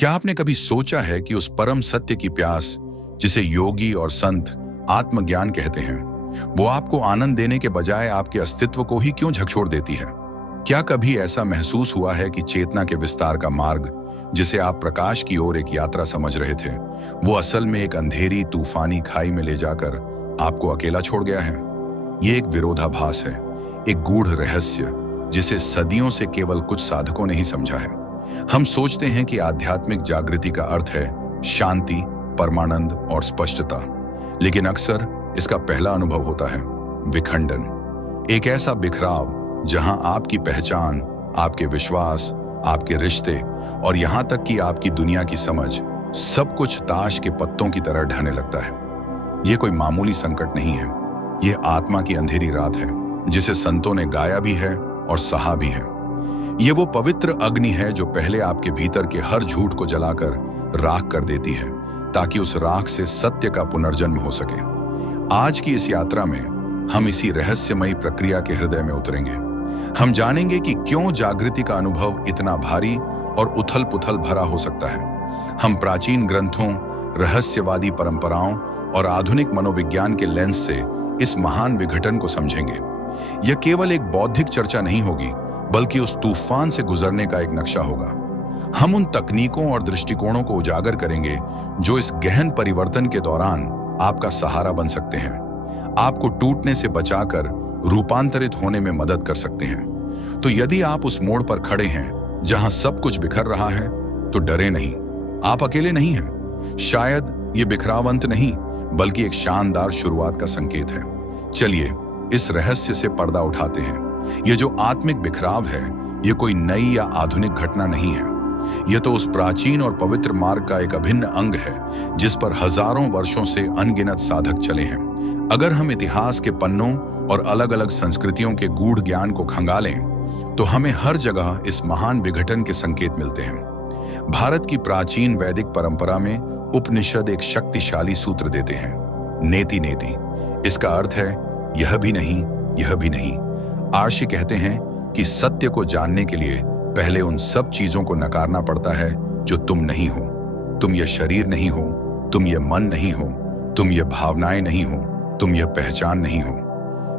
क्या आपने कभी सोचा है कि उस परम सत्य की प्यास, जिसे योगी और संत आत्मज्ञान कहते हैं, वो आपको आनंद देने के बजाय आपके अस्तित्व को ही क्यों झकझोर देती है? क्या कभी ऐसा महसूस हुआ है कि चेतना के विस्तार का मार्ग, जिसे आप प्रकाश की ओर एक यात्रा समझ रहे थे, वो असल में एक अंधेरी तूफानी खाई में ले जाकर आपको अकेला छोड़ गया है? ये एक विरोधाभास है, एक गूढ़ रहस्य जिसे सदियों से केवल कुछ साधकों ने ही समझा है। हम सोचते हैं कि आध्यात्मिक जागृति का अर्थ है शांति, परमानंद और स्पष्टता, लेकिन अक्सर इसका पहला अनुभव होता है विखंडन। एक ऐसा बिखराव जहां आपकी पहचान, आपके विश्वास, आपके रिश्ते और यहां तक कि आपकी दुनिया की समझ, सब कुछ ताश के पत्तों की तरह ढहने लगता है। यह कोई मामूली संकट नहीं है, यह आत्मा की अंधेरी रात है, जिसे संतों ने गाया भी है और सहा भी है। ये वो पवित्र अग्नि है जो पहले आपके भीतर के हर झूठ को जलाकर राख कर देती है, ताकि उस राख से सत्य का पुनर्जन्म हो सके। आज की इस यात्रा में हम इसी रहस्यमयी प्रक्रिया के हृदय में उतरेंगे। हम जानेंगे कि क्यों जागृति का अनुभव इतना भारी और उथल पुथल भरा हो सकता है। हम प्राचीन ग्रंथों, रहस्यवादी परंपराओं और आधुनिक मनोविज्ञान के लेंस से इस महान विघटन को समझेंगे। यह केवल एक बौद्धिक चर्चा नहीं होगी, बल्कि उस तूफान से गुजरने का एक नक्शा होगा। हम उन तकनीकों और दृष्टिकोणों को उजागर करेंगे जो इस गहन परिवर्तन के दौरान आपका सहारा बन सकते हैं, आपको टूटने से बचाकर रूपांतरित होने में मदद कर सकते हैं। तो यदि आप उस मोड़ पर खड़े हैं जहां सब कुछ बिखर रहा है, तो डरे नहीं, आप अकेले नहीं हैं। शायद ये बिखराव अंत नहीं, बल्कि एक शानदार शुरुआत का संकेत है। चलिए इस रहस्य से पर्दा उठाते हैं। ये जो आत्मिक बिखराव है, ये कोई नई या आधुनिक घटना नहीं है। ये तो उस प्राचीन और पवित्र मार्ग का एक अभिन्न अंग है, जिस पर हजारों वर्षों से अनगिनत साधक चले हैं। अगर हम इतिहास के पन्नों और अलग अलग संस्कृतियों के गूढ़ ज्ञान को खंगालें, तो हमें हर जगह इस महान विघटन के संकेत मिलते हैं। भारत की प्राचीन वैदिक परंपरा में उपनिषद एक शक्तिशाली सूत्र देते हैं, नेति नेति। इसका अर्थ है यह भी नहीं, यह भी नहीं। आर्षि कहते हैं कि सत्य को जानने के लिए पहले उन सब चीजों को नकारना पड़ता है जो तुम नहीं हो। तुम ये शरीर नहीं हो, तुम ये मन नहीं हो, तुम ये भावनाएं नहीं हो, तुम ये पहचान नहीं हो।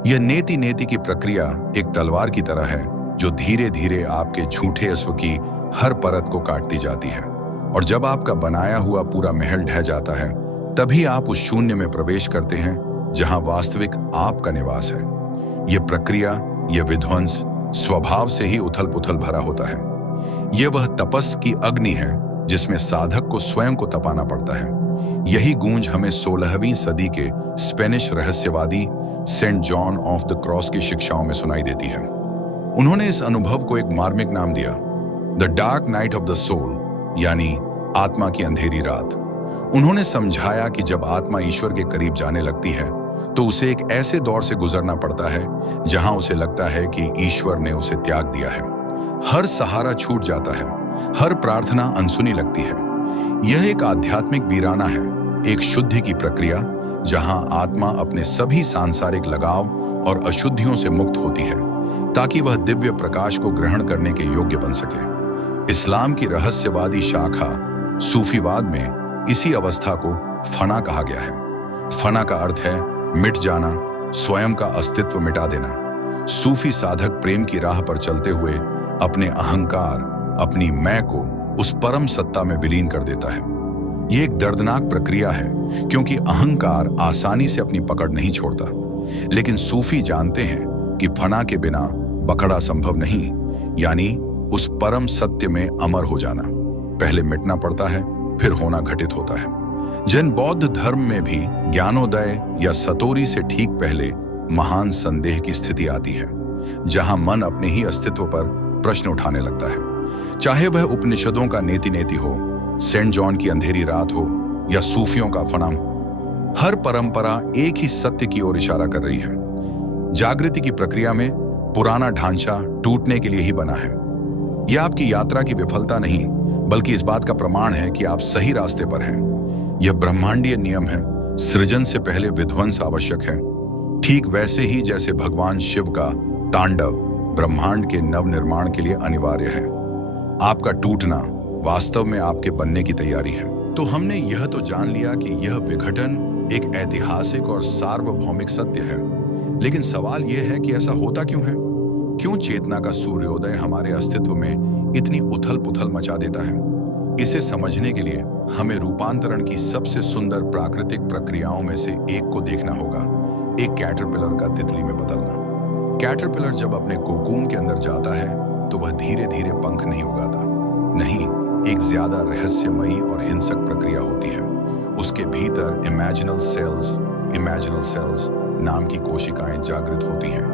यह नेति नेति की प्रक्रिया एक तलवार की तरह है, जो धीरे धीरे आपके झूठे अस्व की हर परत को काटती जाती है। और जब आपका बनाया हुआ पूरा महल ढह जाता है, तभी आप उस शून्य में प्रवेश करते हैं जहां वास्तविक आपका निवास है। यह प्रक्रिया, यह विध्वंस स्वभाव से ही उथल पुथल भरा होता है। यह वह तपस की अग्नि है जिसमें साधक को स्वयं को तपाना पड़ता है। यही गूंज हमें 16वीं सदी के स्पेनिश रहस्यवादी Saint John of the Cross की शिक्षाओं में सुनाई देती है। उन्होंने इस अनुभव को एक मार्मिक नाम दिया, the dark night of the soul, यानी आत्मा की अंधेरी रात। उन्होंने समझाया कि जब आत्मा ईश्वर के करीब जाने लगती है, तो उसे एक ऐसे दौर से गुजरना पड़ता है जहां उसे लगता है कि ईश्वर ने उसे त्याग दिया है। हर सहारा छूट जाता है, हर प्रार्थना अनसुनी लगती है। यह एक आध्यात्मिक वीराना है, एक शुद्धि की प्रक्रिया जहां आत्मा अपने सभी सांसारिक लगाव और अशुद्धियों से मुक्त होती है, ताकि वह दिव्य प्रकाश को ग्रहण करने के योग्य बन सके। इस्लाम की रहस्यवादी शाखा सूफीवाद में इसी अवस्था को फना कहा गया है। फना का अर्थ है मिट जाना, स्वयं का अस्तित्व मिटा देना। सूफी साधक प्रेम की राह पर चलते हुए अपने अहंकार, अपनी मैं को उस परम सत्ता में विलीन कर देता है। यह एक दर्दनाक प्रक्रिया है, क्योंकि अहंकार आसानी से अपनी पकड़ नहीं छोड़ता। लेकिन सूफी जानते हैं कि फना के बिना पकड़ा संभव नहीं, यानी उस परम सत्य में अमर हो जाना। पहले मिटना पड़ता है, फिर होना घटित होता है। जैन बौद्ध धर्म में भी ज्ञानोदय या सतोरी से ठीक पहले महान संदेह की स्थिति आती है, जहां मन अपने ही अस्तित्व पर प्रश्न उठाने लगता है। चाहे वह उपनिषदों का नेति नेति हो, सेंट जॉन की अंधेरी रात हो, या सूफियों का फना, हर परंपरा एक ही सत्य की ओर इशारा कर रही है। जागृति की प्रक्रिया में पुराना ढांचा टूटने के लिए ही बना है। यह आपकी यात्रा की विफलता नहीं, बल्कि इस बात का प्रमाण है कि आप सही रास्ते पर हैं। यह ब्रह्मांडीय नियम है, सृजन से पहले विध्वंस आवश्यक है। ठीक वैसे ही जैसे भगवान शिव का तांडव ब्रह्मांड के नव निर्माण के लिए अनिवार्य है। आपका टूटना वास्तव में आपके बनने की तैयारी है। तो हमने यह तो जान लिया कि यह विघटन एक ऐतिहासिक और सार्वभौमिक सत्य है, लेकिन सवाल यह है कि ऐसा होता क्यों है? क्यों चेतना का सूर्योदय हमारे अस्तित्व में इतनी उथल-पुथल मचा देता है? इसे समझने के लिए हमें रूपांतरण की सबसे सुंदर प्राकृतिक प्रक्रियाओं में से एक को देखना होगा, एक कैटरपिलर का तितली में बदलना। कैटरपिलर जब अपने कोकून के अंदर जाता है तो वह धीरे धीरे पंख नहीं उगाता। नहीं, एक ज्यादा रहस्यमयी और हिंसक प्रक्रिया होती है। उसके भीतर इमेजिनल सेल्स नाम की कोशिकाएं जागृत होती हैं।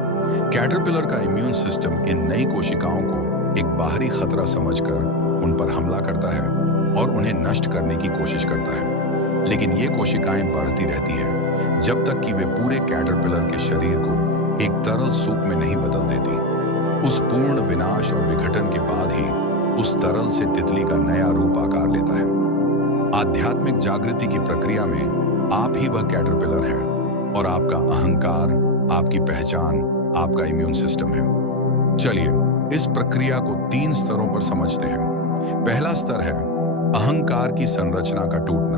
कैटरपिलर का इम्यून सिस्टम इन नई कोशिकाओं को एक बाहरी खतरा समझकर उन पर हमला करता है और उन्हें नष्ट करने की कोशिश करता है। लेकिन ये कोशिकाएं बढ़ती रहती हैं जब तक कि वे पूरे कैटरपिलर के शरीर को एक तरल सूप में नहीं बदल देती। उस पूर्ण विनाश और विघटन के बाद ही उस तरल से तितली का नया रूप आकार लेता है। आध्यात्मिक जागृति की प्रक्रिया में आप ही वह कैटरपिलर हैं और आपका अहंकार, आपकी पहचान, आपका इम्यून सिस्टम है। चलिए इस प्रक्रिया को 3 स्तरों पर समझते हैं। पहला स्तर है अहंकार की संरचना का टूटना।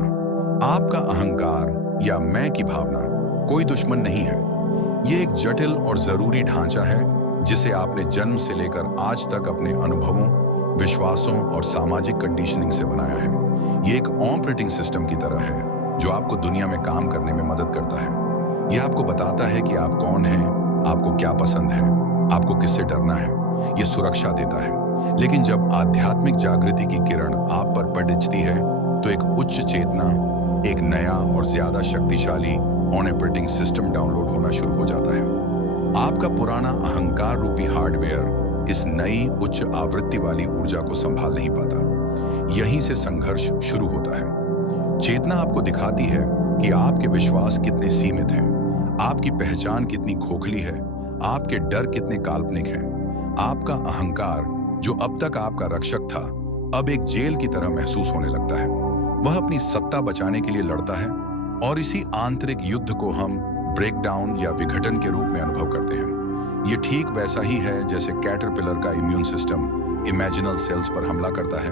आपका अहंकार या मैं की भावना कोई दुश्मन नहीं है। ये एक जटिल और जरूरी ढांचा है जिसे आपने जन्म से लेकर आज तक अपने अनुभवों, विश्वासों और सामाजिक कंडीशनिंग से बनाया है। ये एक ऑपरेटिंग सिस्टम की तरह है जो आपको दुनिया में काम करने में मदद करता है। यह आपको बताता है कि आप कौन हैं, आपको क्या पसंद है, आपको किससे डरना है। ये सुरक्षा देता है। लेकिन जब आध्यात्मिक जागृति की किरण आप पर पड़ती है तो एक उच्च चेतना, एक नया और ज्यादा शक्तिशाली ऑपरेटिंग सिस्टम डाउनलोड होना शुरू हो जाता है। आपका पुराना अहंकार रूपी हार्डवेयर इस नई उच्च आवृत्ति वाली ऊर्जा को संभाल नहीं पाता। यहीं से संघर्ष शुरू होता है। चेतना आपको दिखाती है कि आपके विश्वास कितने सीमित हैं, आपकी पहचान कितनी खोखली है, आपके डर कितने काल्पनिक हैं। आपका अहंकार जो अब तक आपका रक्षक था, अब एक जेल की तरह महसूस होने लगता है। वह अपनी सत्ता बचाने के लिए लड़ता है और इसी आंतरिक युद्ध को हम ब्रेकडाउन या विघटन के रूप में अनुभव करते हैं। ये ठीक वैसा ही है जैसे कैटरपिलर का इम्यून सिस्टम इमेजिनल सेल्स पर हमला करता है,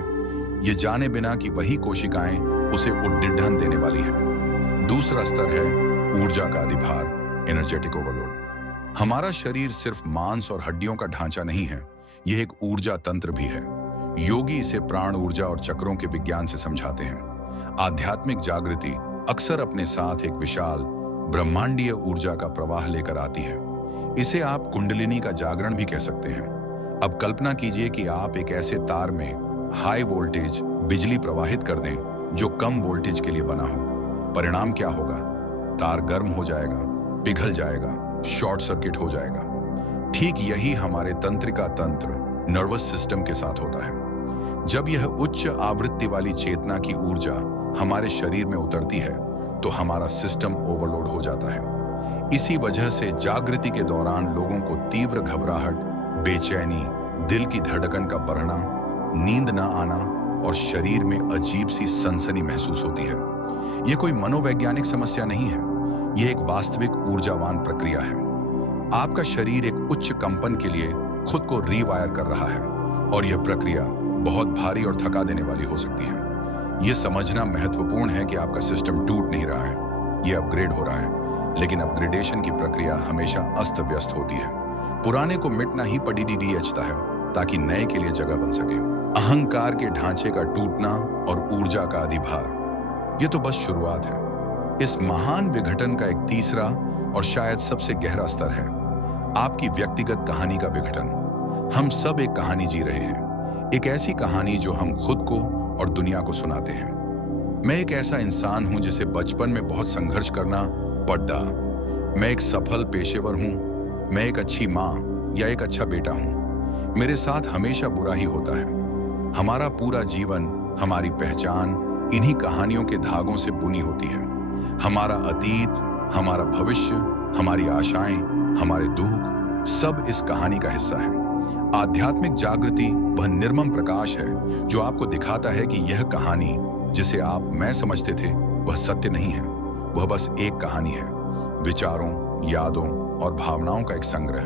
ये जाने बिना कि वही कोशिकाएं उसे उद्दीपन देने वाली हैं। दूसरा स्तर है ऊर्जा का अधिभार, एनर्जेटिक ओवरलोड। हमारा शरीर सिर्फ मांस और हड्डियों का ढांचा नहीं है, यह एक ऊर्जा तंत्र भी है। योगी इसे प्राण ऊर्जा और चक्रों के विज्ञान से समझाते हैं। आध्यात्मिक जागृति अक्सर अपने साथ एक विशाल ब्रह्मांडीय ऊर्जा का प्रवाह लेकर आती है। इसे आप कुंडलिनी का जागरण भी कह सकते हैं। अब कल्पना कीजिए कि आप एक ऐसे तार में हाई वोल्टेज बिजली प्रवाहित कर दें जो कम वोल्टेज के लिए बना हो। परिणाम क्या होगा? तार गर्म हो जाएगा, पिघल जाएगा, शॉर्ट सर्किट हो जाएगा। ठीक यही हमारे तंत्रिका तंत्र नर्वस सिस्टम के साथ होता है। जब यह उच्च आवृत्ति वाली चेतना की ऊर्जा हमारे शरीर में उतरती है तो हमारा सिस्टम ओवरलोड हो जाता है। इसी वजह से जागृति के दौरान लोगों को तीव्र घबराहट, बेचैनी, दिल की धड़कन का बढ़ना, नींद न आना और शरीर में अजीब सी सनसनी महसूस होती है। यह कोई मनोवैज्ञानिक समस्या नहीं है, यह एक वास्तविक ऊर्जावान प्रक्रिया है। आपका शरीर एक उच्च कंपन के लिए खुद को रीवायर कर रहा है और यह प्रक्रिया बहुत भारी और थका देने वाली हो सकती है। यह समझना महत्वपूर्ण है कि आपका सिस्टम टूट नहीं रहा है, यह अपग्रेड हो रहा है। लेकिन अपग्रेडेशन की प्रक्रिया हमेशा अस्त व्यस्त होती है। पुराने को मिटना ही पड़ता है ताकि नए के लिए जगह बन सके। अहंकार के ढांचे का टूटना और ऊर्जा का अधिभार, ये तो बस शुरुआत है। इस महान विघटन का एक तीसरा और शायद सबसे गहरा स्तर है आपकी व्यक्तिगत कहानी का विघटन। हम सब एक कहानी जी रहे हैं, एक ऐसी कहानी जो हम खुद को और दुनिया को सुनाते हैं। मैं एक ऐसा इंसान हूं जिसे बचपन में बहुत संघर्ष करना पड़ा। मैं एक सफल पेशेवर हूं, मैं एक अच्छी माँ या एक अच्छा बेटा हूं। मेरे साथ हमेशा बुरा ही होता है। हमारा पूरा जीवन, हमारी पहचान इन्हीं कहानियों के धागों से बुनी होती है। हमारा अतीत, हमारा भविष्य, हमारी आशाएं, हमारे दुख सब इस कहानी का हिस्सा है। आध्यात्मिक जागृति वह निर्मम प्रकाश है जो आपको दिखाता है कि यह कहानी जिसे आप मैं समझते थे वह सत्य नहीं है, वह बस एक कहानी है, विचारों, यादों और भावनाओं का एक संग्रह।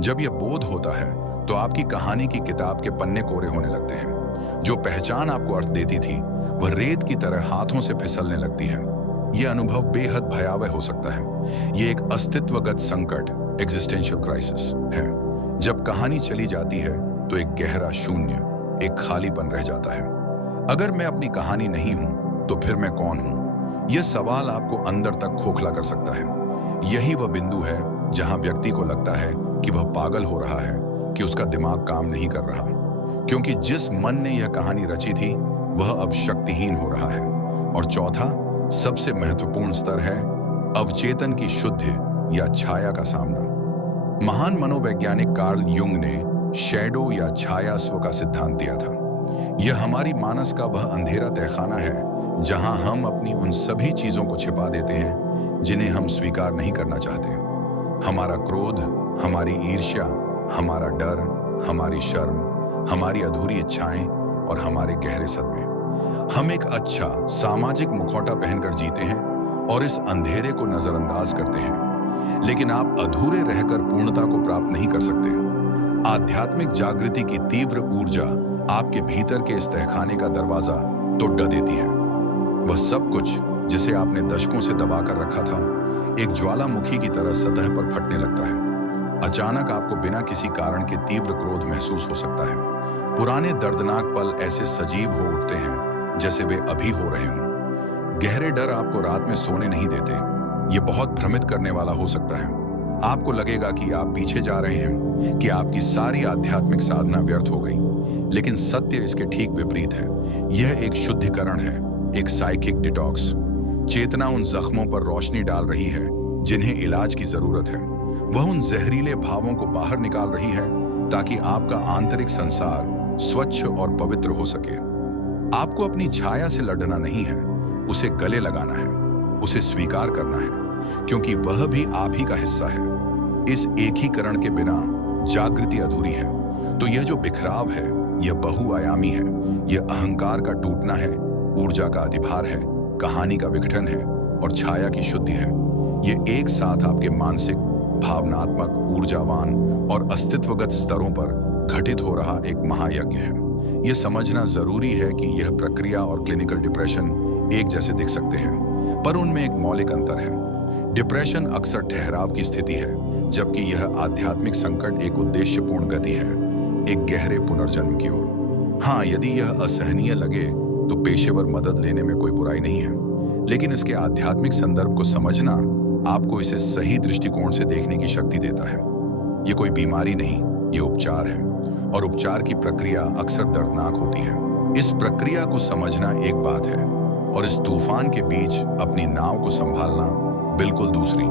जब यह बोध होता है तो आपकी कहानी की किताब के पन्ने कोरे होने लगते हैं। जो पहचान आपको अर्थ देती थी वह रेत की तरह हाथों से फिसलने लगती है। यह अनुभव बेहद भयावह हो सकता है। यह एक अस्तित्वगत संकट, एग्जिस्टेंशियल क्राइसिस है। जब कहानी चली जाती है तो एक गहरा शून्य, एक खालीपन रह जाता है। अगर मैं अपनी कहानी नहीं हूं तो फिर मैं कौन हूं? यह सवाल आपको अंदर तक खोखला कर सकता है। यही वह बिंदु है जहां व्यक्ति को लगता है कि वह पागल हो रहा है, कि उसका दिमाग काम नहीं कर रहा, क्योंकि जिस मन ने यह कहानी रची थी वह अब शक्तिहीन हो रहा है। और चौथा, सबसे महत्वपूर्ण स्तर है अवचेतन की शुद्धि या छाया का सामना। महान मनोवैज्ञानिक कार्ल युंग ने शैडो या छाया स्व का सिद्धांत दिया था। यह हमारी मानस का वह अंधेरा तहखाना है जहां हम अपनी उन सभी चीजों को छिपा देते हैं जिन्हें हम स्वीकार नहीं करना चाहते। हमारा क्रोध, हमारी ईर्ष्या, हमारा डर, हमारी शर्म, हमारी अधूरी इच्छाएं और हमारे गहरे सदमे। हम एक अच्छा सामाजिक मुखौटा पहनकर जीते हैं और इस अंधेरे को नजरअंदाज करते हैं, लेकिन आप अधूरे रहकर पूर्णता को प्राप्त नहीं कर सकते। आध्यात्मिक जागृति की तीव्र ऊर्जा आपके भीतर के इस तहखाने का दरवाजा तोड़ देती है। वह सब कुछ जिसे आपने दशकों से दबा कर रखा था एक ज्वालामुखी की तरह सतह पर फटने लगता है। अचानक आपको बिना किसी कारण के तीव्र क्रोध महसूस हो सकता है। पुराने दर्दनाक पल ऐसे सजीव हो उठते हैं जैसे वे अभी हो रहे हों। गहरे डर आपको रात में सोने नहीं देते। ये बहुत भ्रमित करने वाला हो सकता है। आपको लगेगा कि आप पीछे जा रहे हैं, कि आपकी सारी आध्यात्मिक साधना व्यर्थ हो गई। लेकिन सत्य इसके ठीक विपरीत है। यह एक शुद्धिकरण है, एक साइकिक डिटॉक्स। चेतना उन जख्मों पर रोशनी डाल रही है जिन्हें इलाज की जरूरत है। वह उन जहरीले भावों को बाहर निकाल रही है ताकि आपका आंतरिक संसार स्वच्छ और पवित्र हो सके। आपको अपनी छाया से लड़ना नहीं है, उसे गले लगाना है, उसे स्वीकार करना है, क्योंकि वह भी आप ही का हिस्सा है। इस एकीकरण के बिना जागृति अधूरी है। तो यह जो बिखराव है यह बहुआयामी है। यह अहंकार का टूटना है, ऊर्जा का अधिभार है, कहानी का विघटन है और छाया की शुद्धि है। यह एक साथ आपके मानसिक, भावनात्मक, ऊर्जावान और अस्तित्वगत स्तरों पर घटित हो रहा एक महायज्ञ है। यह समझना जरूरी है कि यह प्रक्रिया और क्लिनिकल डिप्रेशन एक जैसे दिख सकते हैं, पर उनमें एक मौलिक अंतर है। डिप्रेशन अक्सर ठहराव की स्थिति है, जबकि यह आध्यात्मिक संकट एक उद्देश्यपूर्ण गति है, एक गहरे पुनर्जन्म की ओर। हाँ, यदि यह असहनीय लगे तो पेशेवर मदद लेने में कोई बुराई नहीं है, लेकिन इसके आध्यात्मिक संदर्भ को समझना आपको इसे सही दृष्टिकोण से देखने की शक्ति देता है। ये कोई बीमारी नहीं, ये उपचार है, और उपचार की प्रक्रिया अक्सर दर्दनाक होती है। इस प्रक्रिया को समझना एक बात है और इस तूफान के बीच अपनी नाव को संभालना बिल्कुल दूसरी।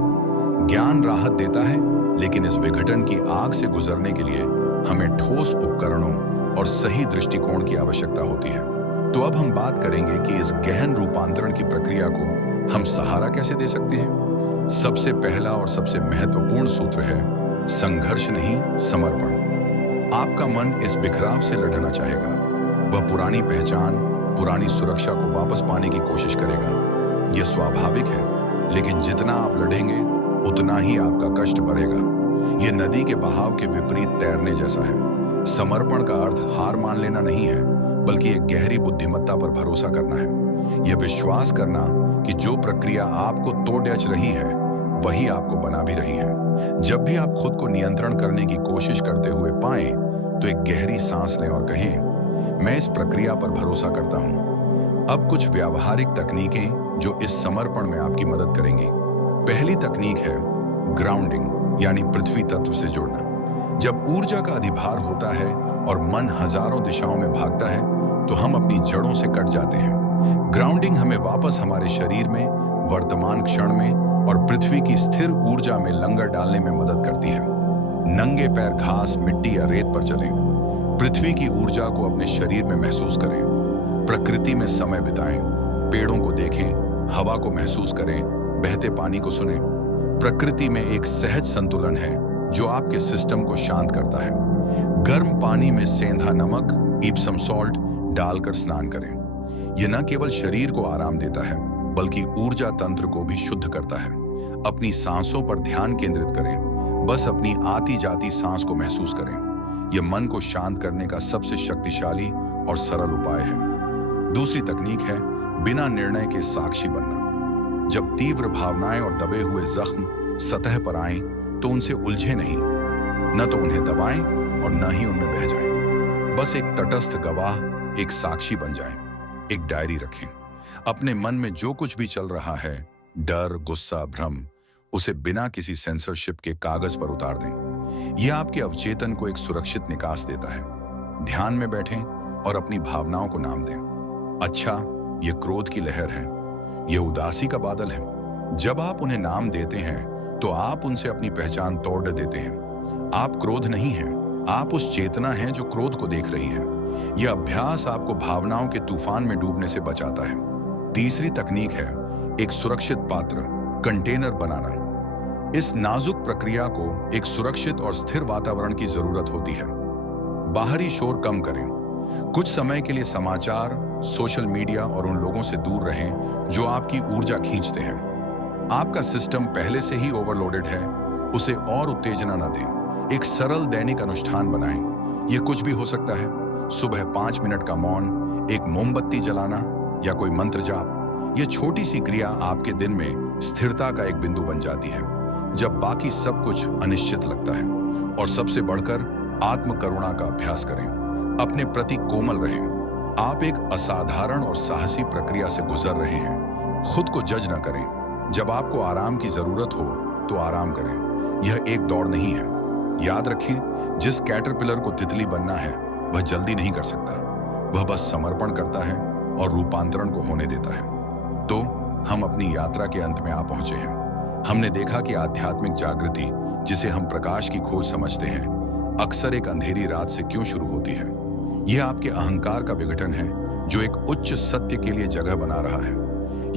ज्ञान राहत देता है, लेकिन इस विघटन की आग से गुजरने के लिए हमें ठोस उपकरणों और सही दृष्टिकोण की आवश्यकता होती है। तो अब हम बात करेंगे कि इस गहन रूपांतरण की प्रक्रिया को हम सहारा कैसे दे सकते हैं। सबसे पहला और सबसे महत्वपूर्ण सूत्र है संघर्ष नहीं, समर्पण। आपका मन इस बिखराव से लड़ना चाहेगा। वह पुरानी पहचान, पुरानी सुरक्षा को वापस पाने की कोशिश करेगा। यह स्वाभाविक है, लेकिन जितना आप लड़ेंगे उतना ही आपका कष्ट बढ़ेगा। यह नदी के बहाव के विपरीत तैरने जैसा है। समर्पण का अर्थ हार मान लेना नहीं है, बल्कि एक गहरी बुद्धिमत्ता पर भरोसा करना है। यह विश्वास करना कि जो प्रक्रिया आपको तोड़ रही है वही आपको बना भी रही है। जब भी आप खुद को नियंत्रण करने की कोशिश करते हुए पाएं, तो एक गहरी सांस लें और कहें, मैं इस प्रक्रिया पर भरोसा करता हूं। अब कुछ व्यावहारिक तकनीकें जो इस समर्पण में आपकी मदद करेंगी। पहली तकनीक है ग्राउंडिंग, यानी पृथ्वी तत्व से जुड़ना। जब ऊर्जा का अधिभार होता है और मन हजारों दिशाओं में भागता है, तो हम अपनी जड़ों से कट जाते हैं। ग्राउंडिंग हमें वापस हमारे शरीर में, वर्तमान क्षण में और पृथ्वी की स्थिर ऊर्जा में लंगर डालने में मदद करती है। नंगे पैर घास, मिट्टी या रेत पर चलें। पृथ्वी की ऊर्जा को अपने शरीर में महसूस करें। प्रकृति में समय बिताएं, पेड़ों को देखें, हवा को महसूस करें, बहते पानी को सुनें। प्रकृति में एक सहज संतुलन है जो आपके सिस्टम को शांत करता है। गर्म पानी में सेंधा नमक, इप्सम सॉल्ट डालकर स्नान करें। यह न केवल शरीर को आराम देता है, बल्कि ऊर्जा तंत्र को भी शुद्ध करता है। अपनी सांसों पर ध्यान केंद्रित करें। बस अपनी आती जाती सांस को महसूस करें। यह मन को शांत करने का सबसे शक्तिशाली और सरल उपाय है। दूसरी तकनीक है बिना निर्णय के साक्षी बनना। जब तीव्र भावनाएं और दबे हुए जख्म सतह पर आएं, तो उनसे उलझे नहीं, न तो उन्हें दबाएं और न ही उनमें बह जाएं। बस एक तटस्थ गवाह, एक साक्षी बन जाएं। एक डायरी रखें। अपने मन में जो कुछ भी चल रहा है, डर, गुस्सा, भ्रम, उसे बिना किसी सेंसरशिप के कागज पर उतार दें। यह आपके अवचेतन को एक सुरक्षित निकास देता है। ध्यान में बैठें और अपनी भावनाओं को नाम दें। अच्छा, यह क्रोध की लहर है, यह उदासी का बादल है। जब आप उन्हें नाम देते हैं तो आप उनसे अपनी पहचान तोड़ देते हैं। आप क्रोध नहीं हैं, आप उस चेतना हैं जो क्रोध को देख रही है। यह अभ्यास आपको भावनाओं के तूफान में डूबने से बचाता है। तीसरी तकनीक है एक सुरक्षित पात्र, कंटेनर बनाना। इस नाजुक प्रक्रिया को एक सुरक्षित और स्थिर वातावरण की जरूरत होती है। बाहरी शोर कम करें। कुछ समय के लिए समाचार, सोशल मीडिया और उन लोगों से दूर रहें जो आपकी ऊर्जा खींचते हैं। आपका सिस्टम पहले से ही ओवरलोडेड है, उसे और उत्तेजना न दें। एक सरल दैनिक अनुष्ठान बनाएं। यह कुछ भी हो सकता है। सुबह 5 मिनट का मौन, एक मोमबत्ती जलाना या कोई मंत्र जाप। यह छोटी सी क्रिया आपके दिन में स्थिरता का एक बिंदु बन जाती है जब बाकी सब कुछ अनिश्चित लगता है। और सबसे बढ़कर आत्म करुणा का अभ्यास करें। अपने प्रति कोमल रहें। आप एक असाधारण और साहसी प्रक्रिया से गुजर रहे हैं। खुद को जज न करें। जब आपको आराम की जरूरत हो तो आराम करें। यह एक दौड़ नहीं है। याद रखें, जिस कैटरपिलर को तितली बनना है वह जल्दी नहीं कर सकता। वह बस समर्पण करता है और रूपांतरण को होने देता है। तो हम अपनी यात्रा के अंत में आ पहुंचे हैं। हमने देखा कि आध्यात्मिक जागृति, जिसे हम प्रकाश की खोज समझते हैं, अक्सर एक अंधेरी रात से क्यों शुरू होती है। यह आपके अहंकार का विघटन है जो एक उच्च सत्य के लिए जगह बना रहा है।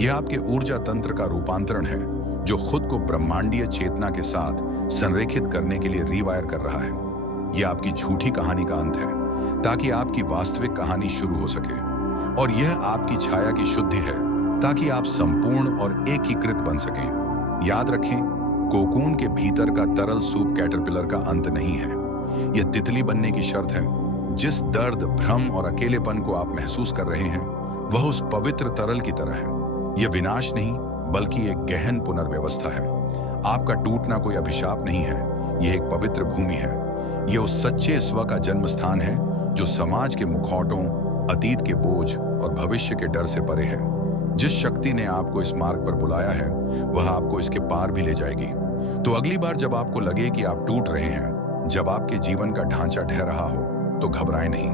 यह आपके ऊर्जा तंत्र का रूपांतरण है जो खुद को ब्रह्मांडीय चेतना के साथ संरेखित करने के लिए रीवायर कर रहा है। यह आपकी झूठी कहानी का अंत है ताकि आपकी वास्तविक कहानी शुरू हो सके। और यह आपकी छाया की शुद्धि है ताकि आप संपूर्ण और एकीकृत बन सकें। याद रखें, कोकून के भीतर का तरल सूप कैटरपिलर का अंत नहीं है। यह तितली बनने की शर्त है। जिस दर्द, भ्रम और अकेलेपन को आप महसूस कर रहे हैं वह उस पवित्र तरल की तरह है। यह विनाश नहीं बल्कि एक गहन पुनर्व्यवस्था है। आपका टूटना कोई अभिशाप नहीं है, यह एक पवित्र भूमि है। यह उस सच्चे स्व का जन्म स्थान है जो समाज के मुखौटों, अतीत के बोझ और भविष्य के डर से परे है। जिस शक्ति ने आपको इस मार्ग पर बुलाया है वह आपको इसके पार भी ले जाएगी। तो अगली बार जब आपको लगे कि आप टूट रहे हैं, जब आपके जीवन का ढांचा ढह रहा हो, तो घबराएं नहीं।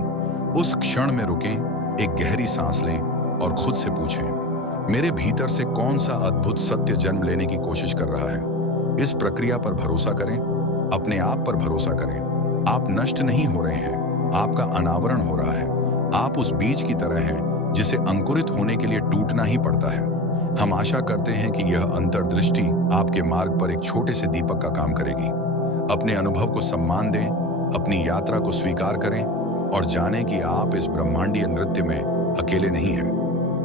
उस क्षण में रुकें, एक गहरी सांस लें और खुद से पूछें, मेरे भीतर से कौन सा अद्भुत सत्य जन्म लेने की कोशिश कर रहा है। इस प्रक्रिया पर भरोसा करें, अपने आप पर भरोसा करें। आप नष्ट नहीं हो रहे हैं, आपका अनावरण हो रहा है। आप उस बीज की तरह हैं जिसे अंकुरित होने के लिए टूटना ही पड़ता है। हम आशा करते हैं कि यह अंतर्दृष्टि आपके मार्ग पर एक छोटे से दीपक का काम करेगी। अपने अनुभव को सम्मान दें, अपनी यात्रा को स्वीकार करें और जानें कि आप इस ब्रह्मांडीय नृत्य में अकेले नहीं हैं।